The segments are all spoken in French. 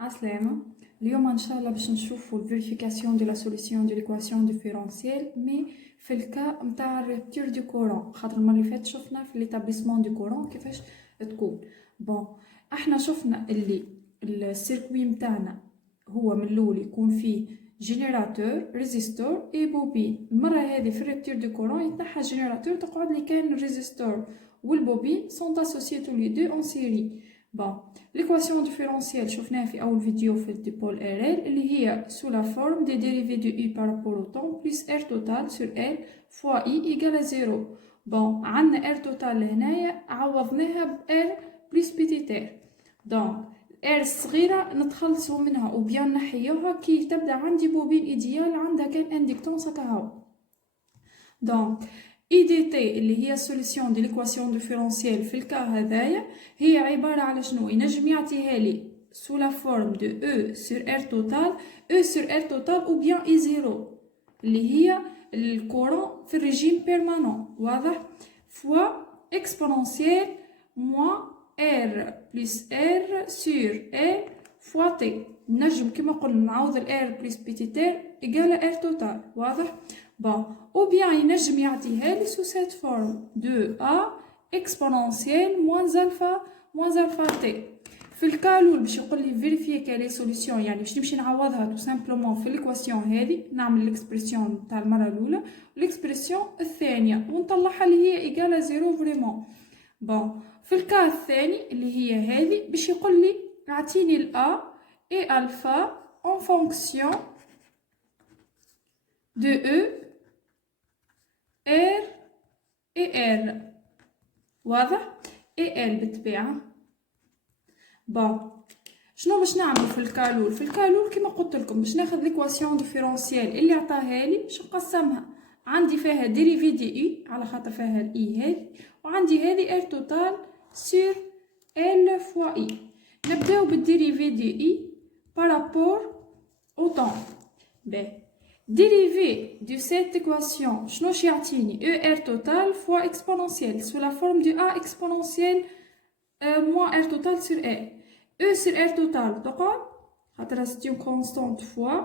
عسلامة. اليوم ان شاء الله باش نشوفوا الفيريفيكاسيون دو لا سوليسيون دو ليكواسيون ديفيرونسييل مي في الكا نتاع الريبتور دو كورون، خاطر المره اللي فاتت شفنا في ليتابليسمون دو كورون كيفاش تكون. بون احنا شفنا اللي السيركوي نتاعنا هو من الاول يكون فيه جينيراتور ريزيستور اي بوبين. المره هذه في الريبتور دو كورون يتنحى جينيراتور، تقعد لي كان الريزيستور والبوبين سون اسوسيي تو لي دو اون سيري. بون l'équation différentielle شفناها في أول فيديو في الديبول RL اللي هي sous la forme des dérivés de U par rapport au temps plus R total sur L fois I égale à 0. بون عندنا R total هنايا عوضناها ب R plus petit r. دونك R الصغيرة نتخلصوا منها وبيان نحيوها كي تبدا عندي بوبين إيديال عندها كان اندكتونس هكا. دونك IDT اللي هي سوليسيون دي ليكواسيون ديفيرونسييل في الكا هذايا هي عبارة على شنو؟ ينجم يعطيها لي سو لا فورم دو او سور ار توتال، او سور ار توتال او بيان اي زيرو اللي هي الكورون في الريجيم بيرمانون، واضح؟ فوا اكسبونونسييل موان ار بلس ار سور ار فوا تي. نجم كيما قلنا نعوض الار بلس بيتي تير ايكال ار توتال، واضح؟ بون ou bien ينجم يعطيها لي sous cette forme de a exponentielle moins alpha t. في الكالول باش يقول لي فيريفيي كالي سوليسيون، يعني باش نمشي نعوضها تو سامبلومون في ليكواسيون هذه، نعمل الاكسبرسيون تاع المره الاولى والاكسبرسيون الثانيه ونطلعها اللي هي ايكال زيرو فريمون. بون في الكا الثاني اللي هي هذه باش يقول لي اعطيني الا اي الفا en fonction de e R et R، واضح؟ et L بالطبيعة. بون شنو باش نعمل في الكالول؟ في الكالول كيما قلت لكم باش ناخذ ليكواسيون ديفيرونسييل اللي عطاها لي باش نقسمها، عندي فيها ديريفي دي اي على خاطر فيها الاي هذه، وعندي هذه ار توتال سور ال فوا اي. نبداو بالديريفي دي اي بارابور او طون. باهي dérivé de cette équation شنو يعطيني ER total fois exponentielle sous la forme de A exponentielle moins R total sur R. E sur R total تقعد خاطر c'est une constante fois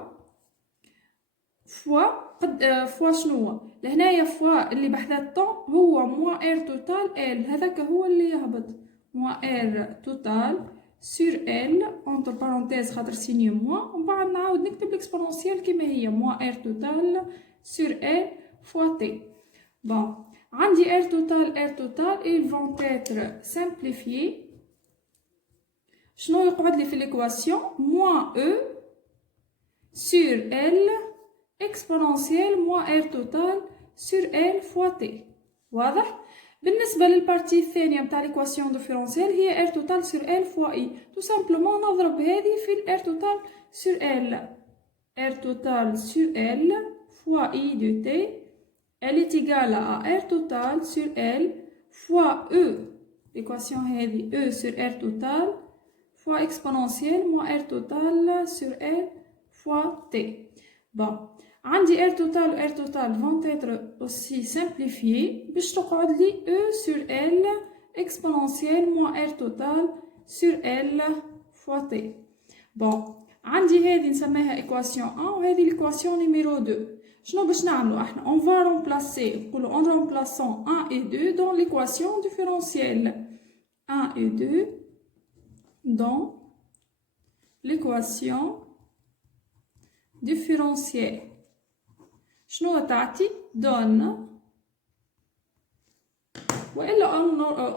شنو لهنايا fois اللي بحذا الطون هو moins R total L، هذاك هو اللي يهبط moins R total sur L entre parenthèses خاطر سيني موان، ومن بعد نعاود نكتب l'exponentielle كيما هي moins R total sur L fois T. بون عندي R total ils vont être simplifiés. شنو يقعد لي في l'équation moins E sur L exponentielle moins R total sur L fois T، واضح؟ بالنسبة للبارتي الثانية متاع ليكواسيون ديفيرونسييل هي R توتال سور L فوا I، تو سامبلومون نضرب هذه في R توتال سور L. R توتال سور L فوا I دو T elle est égale à R توتال سور L فوا E، ليكواسيون هذه E سور R توتال فوا اكسبونونسييل موان R توتال سور L فوا T. بون عندي R total و R total vont être aussi simplifiés باش تقعد لي E sur L exponentielle moins R total sur L fois T. بون عندي هذه نسميها إيكواسيون 1 وهذه الإيكواسيون نيميرو 2. شنو باش نعملو احنا؟ on va remplacer نقولو en remplaçant 1 et 2 dans l'équation différentielle. 1 et 2 dans l'équation différentielle. شنو تعطي؟ دون وإلا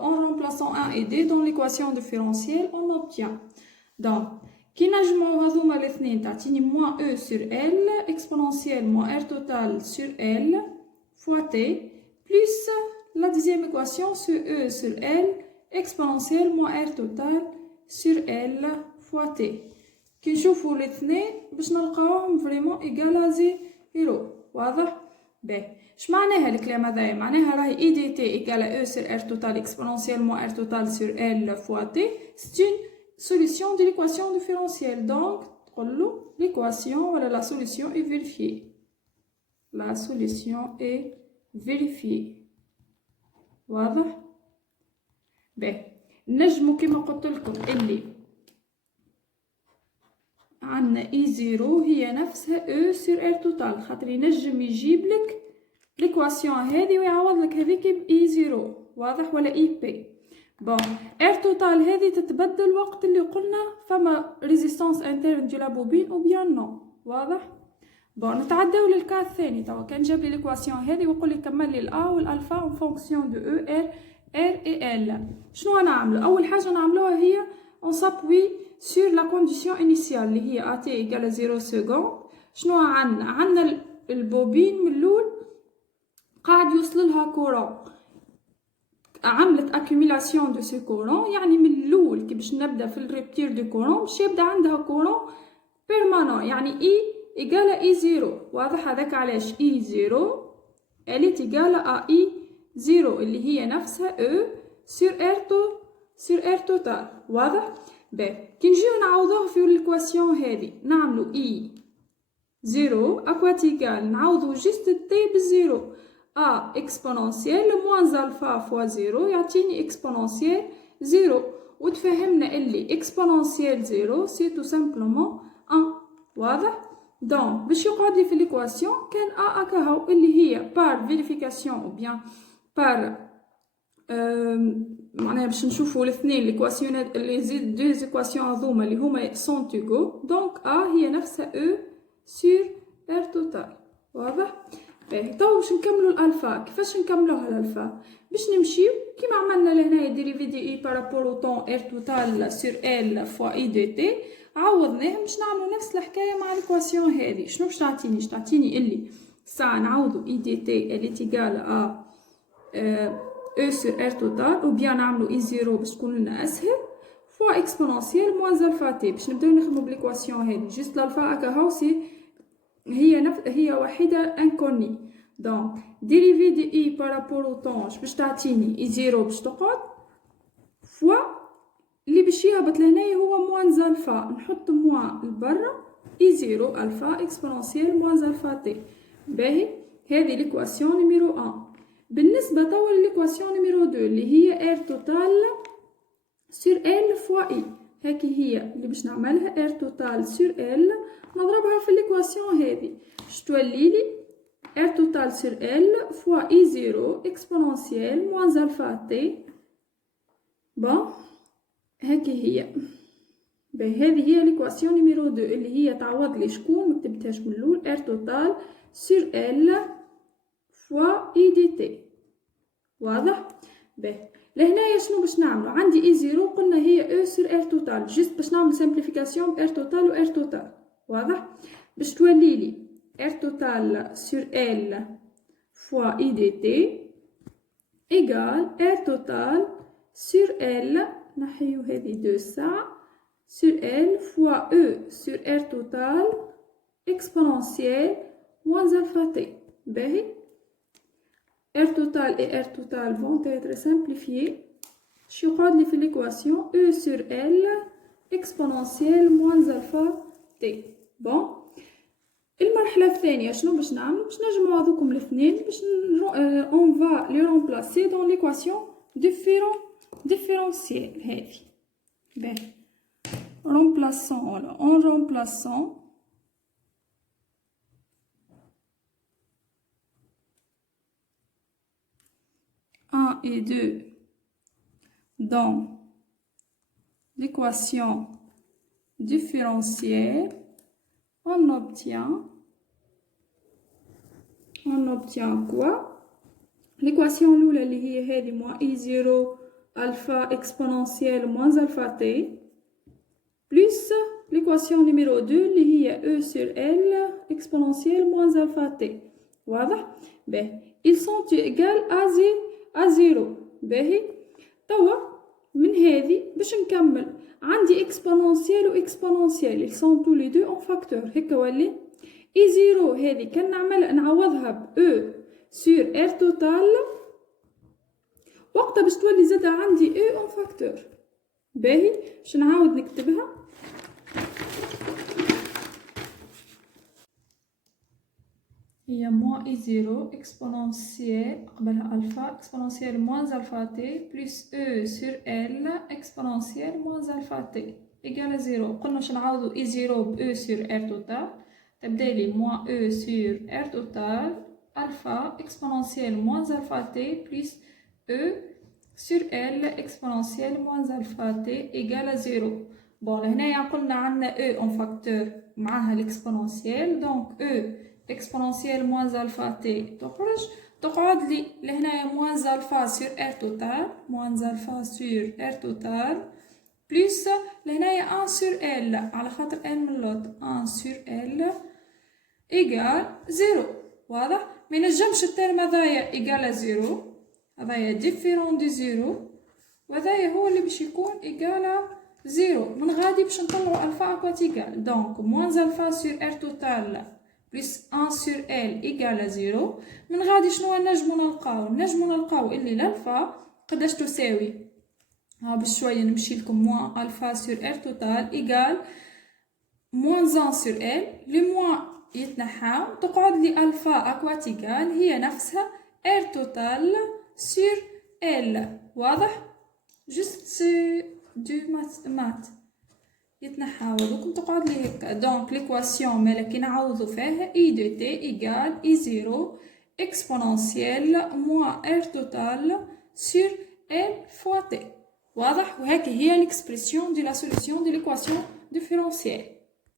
en remplaçant 1 et 2 dans l'équation différentielle on obtient. donc كي نجمعو هذوما الاثنين تعطيني moins E sur L exponentielle moins R total sur L fois T plus la deuxième équation sur E sur L exponentielle moins R total sur L fois T. كي نشوفو الاثنين باش نلقاوهم فريمون إيكال زيرو، واضح؟ باهي اش معناها الكلام هذايا؟ معناها راهي اي دي تي ايكال او سور ار توتال اكسبونونسييل موان ار توتال سور ال فوا تي سي اون سوليسيون دو ليكواسيون ديفيرونسييل. دونك تقولو ليكواسيون ولا لا سوليسيون اي فيريفيي، لا سوليسيون اي فيريفيي، واضح؟ باهي نجمو كيما قلت لكم اللي عندنا اي زيرو هي نفسها او سور ار توتال، خاطر ينجم يجيب لك ليكواسيون هذه ويعوض لك هذيك باي زيرو، واضح ولا اي بي. بون ار توتال هذه تتبدل وقت اللي قلنا فما ريزيستانس انترن دو لا بوبين او بيان نو، واضح. بون نتعداو للكا الثاني توا، كان جاب لي ليكواسيون هذه ويقول لي كمل لي الا والالفا اون فونكسيون دو او ار اي ال. شنو نعملو؟ اول حاجه نعملوها هي اون سابوي sur la condition initiale اللي هي AT égale 0 سكوند. شنو عندنا البوبين من الأول قاعد يوصل لها كورون، عملت accumulation de ce courant، يعني من الأول كي باش نبدا في الريبتير دو كورون باش يبدا عندها كورون بيرمانون، يعني E égale E0، واضح هذاك علاش E0 elle est égale à E0 اللي هي نفسها E sur R total، واضح. باهي كي نجيو نعوضوه في ليكواسيون هذه نعملو اي زيرو اكواتيكال، نعوضو جيست تي بالزيرو ا اكسبونونسيال موان الفا فوا زيرو يعطيني اكسبونونسيال زيرو، وتفهمنا اللي اكسبونونسيال زيرو سي تو سامبلومون ان، واضح. دونك باش يقعد لي في ليكواسيون كان ا اكاهو اللي هي بار فيريفيكاسيون او بيان بار معناها باش نشوفوا الاثنين ليكواسيونات اللي زيد دو زيكواسيون هذوما اللي هما سون تيغو، دونك ا هي نفسها او سور ار توتال، واضح. باهي تو باش نكملوا الالفا. كيفاش نكملوها الالفا؟ باش نمشيو كيما عملنا لهنايا ديريفي دي اي بارابور او طون ار توتال سور ال فوا اي دي تي، عوضناهم باش نعملوا نفس الحكايه مع ليكواسيون هذه. شنو باش تعطيني؟ باش تعطيني اللي ساعه نعوضوا اي دي تي اللي تيغال ا E sur R total، ou bien نعملو E0 باش تكون لنا أسهل فوا إكسبونونسيال موان ألفا تي. باش نبداو نخدمو بليكواسيون هادي جوست الألفا هكا سي هي وحيدة انكوني. دونك ديريفي دي إي بارابور أو طون باش تعطيني E0 باش تقعد فوا اللي باش يهبط لهنايا هو موان ألفا، نحط موان لبرا E0 ألفا إكسبونونسيال موان ألفا تي. باهي هذه ليكواسيون نيميرو 1. بالنسبة توا للإيكواسيون نيميرو 2 اللي هي R توتال سور L فوا I، هاكي هي اللي باش نعملها R توتال سور L نضربها في الإيكواسيون هذه باش تولي لي R توتال سور L فوا I0 إكسبونونسيال موان ألفا تي. بون هاكي هي. هذه هي الإيكواسيون نيميرو 2 اللي هي تعوض لي شكون مكتبتهاش من الأول R توتال سور L فوا اي دي تي، واضح. باهي لهنايا شنو باش نعملو؟ عندي اي زيرو قلنا هي او سور ار توتال، جيست باش نعمل سامبليفيكاسيون بار توتال و ار توتال، واضح. باش تولي لي ار توتال سور ال فوا اي دي تي ايغال ار توتال سور ال، نحيو هذه دو ساعة سور ال فوا او سور ار توتال اكسبونونسيال موان الفا تي. باهي R total et R total vont être simplifiés. Je vais faire l'équation E sur L exponentielle moins alpha T. Bon. المرحلة الثانية شنو باش نعمل؟ باش نجمعو هذوكم الاثنين باش on va les remplacer dans l'équation différentielle هذه. باهي en remplaçant et 2 dans l'équation différentielle, on obtient quoi? L'équation l'oula اللي هي هذه moins I0 alpha exponentielle moins alpha t plus l'équation numéro 2 اللي هي E sur L exponentielle moins alpha t. واضح؟ باهي ils sont égaux à 0. باهي توا من هذه باش نكمل عندي اكسبونونسيال و اكسبونونسيال ils sont tous les deux en facteur، هكا ولي اي زيرو هذه كان نعوضها ب او سور ار توتال وقتها باش تولي زاده عندي او en facteur. باهي باش نعاود نكتبها هي موان اي زيرو اكسبونونسيال قبلها الفا اكسبونونسيال موان الفا تي بلس او سور ال اكسبونونسيال موان الفا تي. égale à 0. قلنا باش نعوضو E0 ب E sur R total. تبدا لي moins E sur R total alpha exponentielle moins alpha t plus E sur L exponentielle moins alpha t égale à 0. Bon, لهنايا قلنا عندنا E en facteur معها l'exponentielle. Donc E exponentielle moins alpha t تقعد لي لهنايا moins alpha sur R total moins alpha sur R total plus لهنايا 1 sur L على خاطر N من اللوط 1 sur L égale 0. واضح؟ ما ينجمش الترم هذايا égale à 0 هذايا différent de 0 وهذايا هو اللي باش يكون égale à 0. من غادي باش نطلعو الفا اكواتيكال. دونك moins alpha sur R total plus 1 sur L égale à 0. من غادي شنو نجمو نلقاو اللي الالفا قداش تساوي. بشويه نمشي لكم moins alpha sur R total égale moins 1 sur L. لي moins يتنحاو تقعد لي الفا اكواتيكال هي نفسها R total sur L. واضح؟ جست دو مات يتنحاو هذوكم تقعد لي هيك. دونك ليكواسيون مالا كي نعوضو فيها اي دو تي ايغال اي زيرو اكسبونونسيال موان ار توتال سور ال فوا تي. واضح؟ وهكي هي ليكسبرسيون دو لا سوليسيون دو ليكواسيون ديفيرونسيال.